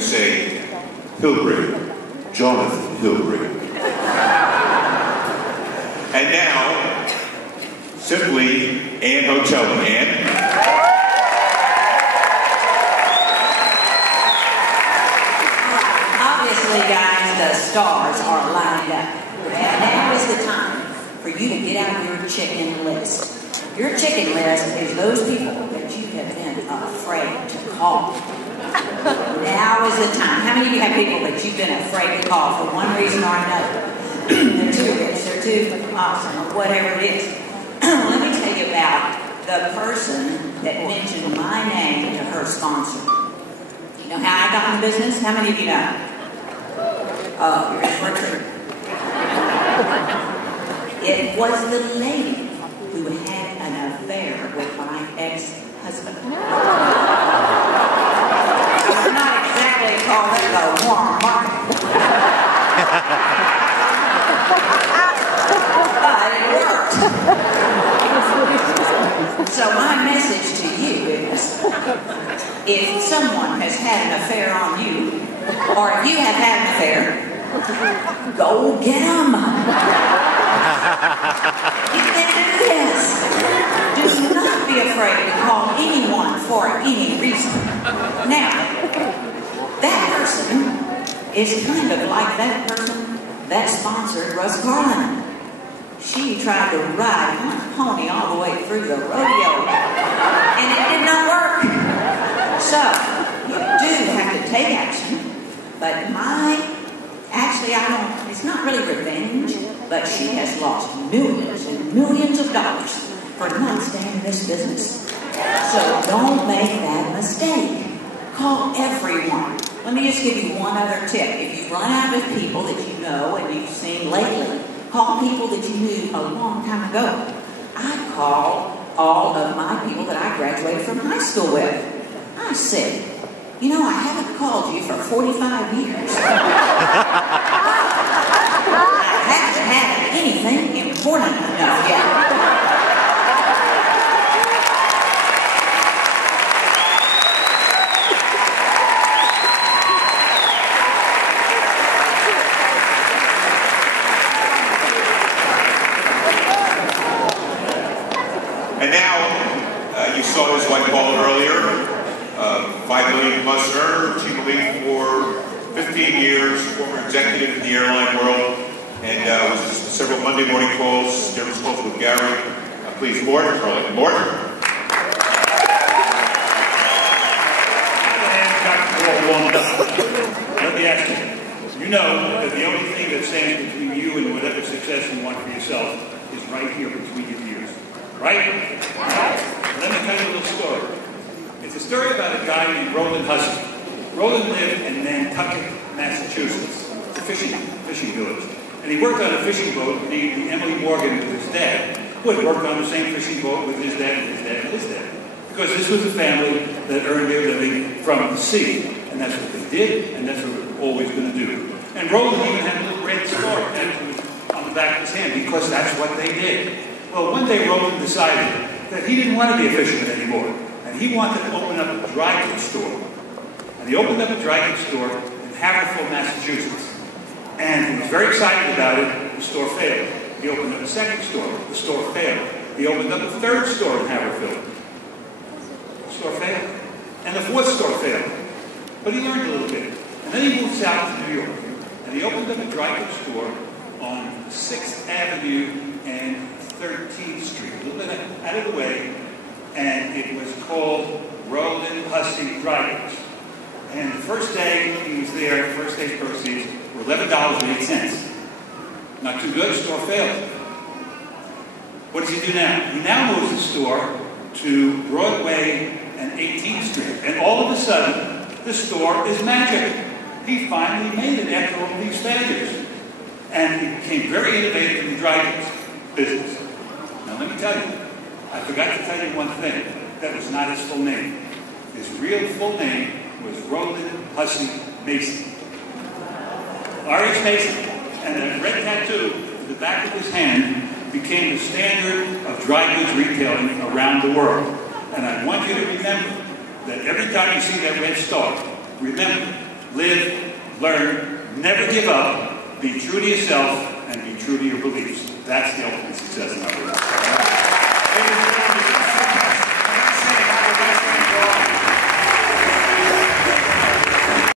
to say Hilbrich, Jonathan Hilbrich. And now, simply Ann Hotelli. Ann? Obviously, guys, the stars are lined up. And now is the time for you to get out your chicken list. Your chicken list is those people that you have been afraid to call. Now is the time. How many of you have people that you've been afraid to call for one reason or another? They're too rich, they're too awesome, or whatever it is. Let me tell you about the person that mentioned my name to her sponsor. You know how I got in the business? How many of you know? Oh, you're in for a treat. It was the lady who had an affair with my ex-husband. I would not exactly call it a warm market. But it worked. So my message to you is, if someone has had an affair on you, or if you have had an affair, go get them. You can do this. Do not be afraid to call anyone for any reason. Now, that person is kind of like that person that sponsored Russ Garland. She tried to ride on a pony all the way through the rodeo, and it did not work. So, you do have to take action, but it's not really revenge, but she has lost millions and millions of dollars for not staying in this business. So don't make that mistake. Call everyone. Let me just give you one other tip. If you run out of people that you know and you've seen lately, call people that you knew a long time ago. I call all of my people that I graduated from high school with. I said, you know, I haven't called you for 45 years. I haven't had anything important enough yet. And now, you saw his wife Paula earlier, 5 million plus earner, she believed for 15 years, former executive in the airline world, and was just several Monday morning calls, service calls with Gary. Please, Mort, Charlotte. Mort. Let me ask you, you know that the only thing that stands between you and whatever success you want for yourself is right here between your ears. Right? Let me tell you a little story. It's a story about a guy named Roland Hussey. Roland lived in Nantucket, Massachusetts. It's a fishing village. And he worked on a fishing boat named the Emily Morgan with his dad, who had worked on the same fishing boat with his dad and his dad and his dad. Because this was a family that earned their living from the sea. And that's what they did, and that's what we're always going to do. And Roland even had a little red star on the back of his hand, because that's what they did. Well, one day Roland decided that he didn't want to be a fisherman anymore. And he wanted to open up a dry goods store. And he opened up a dry goods store in Haverhill, Massachusetts. And he was very excited about it. The store failed. He opened up a second store. The store failed. He opened up a third store in Haverhill. The store failed. And the fourth store failed. But he learned a little bit. And then he moved south to New York. And he opened up a dry goods store on 6th Avenue and 13th Street, a little bit out of the way. And it was called Roland Hussey Dry Goods. And the first day he was there, the first day's proceeds were $11.08. Not too good, the store failed. What does he do now? He now moves the store to Broadway and 18th Street. And all of a sudden, the store is magic. He finally made it after all these failures. And he became very innovative in the dry goods business. Now let me tell you, I forgot to tell you one thing. That was not his full name. His real full name was Roland Hussey Mason. R.H. Mason. And that red tattoo in the back of his hand became the standard of dry goods retailing around the world. And I want you to remember that every time you see that red star, remember Live, learn, never give up, be true to yourself, and be true to your beliefs. That's the ultimate success in our life.